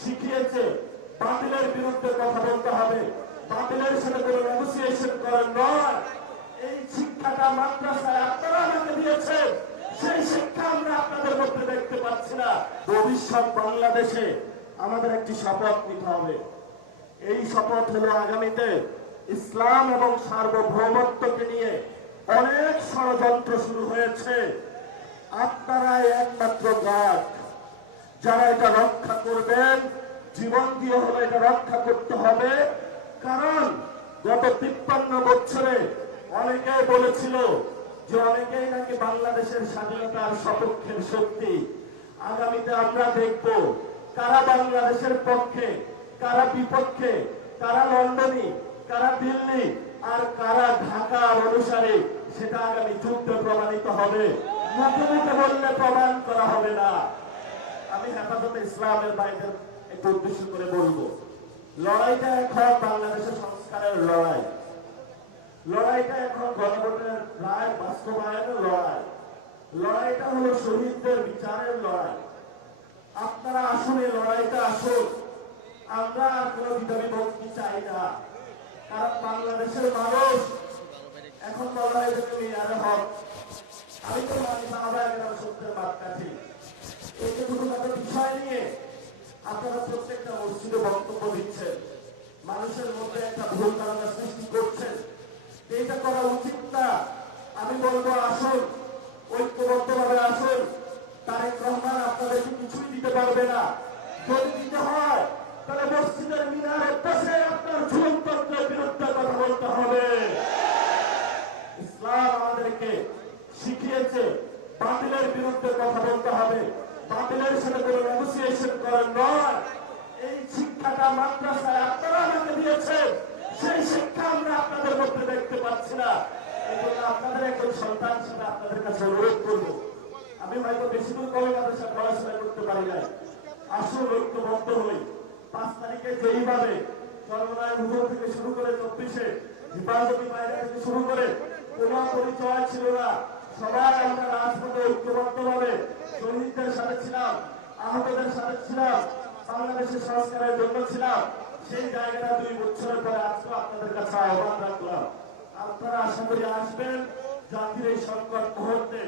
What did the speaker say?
শিখিয়েছে বাতিলের বিরুদ্ধে কথা বলতে হবে, বাতিলের সাথে কোনো নেগোসিয়েশন করার নয়। এই শিক্ষাটা মাদ্রাসায় আপনারা আমাকে দিয়েছেন, সেই শিক্ষা আমরা আপনাদের মধ্যে দেখতে পাচ্ছি না। ভবিষ্যৎ বাংলাদেশে আমাদের একটি শপথ নিতে হবে। এই শপথ হলো আগামীতে ইসলাম এবং সার্বভৌমত্বকে নিয়ে অনেক ষড়যন্ত্র শুরু হয়েছে। আপনারাই একমাত্র গার্ড, যারা এটা রক্ষা করবেন। জীবন দিয়ে হলে এটা রক্ষা করতে হবে। কারণ গত 53 বছরে অনেকেই বলেছিল যে অনেকেই নাকি বাংলাদেশের স্বাধীনতার সপক্ষের শক্তি। আগামীতে আমরা দেখব কারা বাংলাদেশের পক্ষে, কারা বিপক্ষে, কারা লন্ডনী, কারা দিল্লি আর কারা ঢাকার অনুসারে, সেটা আগামী যুদ্ধে প্রমাণিত হবে। মুখে মুখে বললে প্রমাণ করা হবে না। আমি হেফাজতে ইসলামের বাইরে একটু উদ্দেশ্য করে বলবো, লড়াইটা এখন বাংলাদেশের সংস্কারের লড়াই, লড়াইটা এখন গণভোটের রায় বাস্তবায়নের লড়াই, লড়াইটা হলো শহীদদের বিচারের লড়াই। আপনারা আসুন, এই লড়াইটা আসুন। আমরা আর কোনো বিধি চাই না। কারণ বাংলাদেশের মানুষ এখন বলা হয় যে মেয়ারে হক, আমি তো মানি সাহাবায়ে কেরাম সত্যের মাপকাঠি। এই ছোটখাটো বিষয় নিয়ে আপনারা প্রত্যেকটা মসজিদে বক্তব্য দিচ্ছেন, মানুষের মধ্যে একটা ভুল ধারণা সৃষ্টি করছেন। এইটা করা উচিত না। আমি বলবো আসুন, ঐক্যবদ্ধভাবে আসুন। তারেক রহমান আপনাদেরকে কিছুই দিতে পারবে না। যদি দিতে হয় তাহলে মসজিদের মিনারে বসে আপনার ঝুলতন্ত্রের বিরুদ্ধে কথা বলতে হবে। ইসলাম আমাদেরকে শিখিয়েছে বাতিলের বিরুদ্ধে কথা বলতে হবে, বাতিলের সাথে কোনো নেগোসিয়েশন করার নয়। এই শিক্ষাটা মাদ্রাসায় আপনারা আমাকে দিয়েছেন, সেই শিক্ষা আমরা আপনাদের মধ্যে দেখতে পাচ্ছি না। এই জন্য আপনাদের একজন সন্তান হিসেবে আপনাদের কাছে অনুরোধ করবো, আমি হয়তো বেশি দূর কমে মাদ্রাসায় পড়াশোনা করতে পারি নাই। আসুন, ঐক্যবদ্ধ হই। 5 তারিখে যেইভাবে সর্বনয় হুজুর থেকে শুরু করে 24-এ হেফাজতি বাইরে থেকে শুরু করে কোনো পরিচয় ছিল না, সবাই আমরা রাজপথে ঐক্যবদ্ধভাবে শহীদদের সাথে ছিলাম, আহতদের সাথে ছিলাম, বাংলাদেশের সংস্কারের জন্য ছিলাম। সেই জায়গাটা 2 বছরের পরে আজকে আপনাদের কাছে আহ্বান রাখলাম। আপনারা আশা করি আসবেন। জাতির এই সংকট মুহূর্তে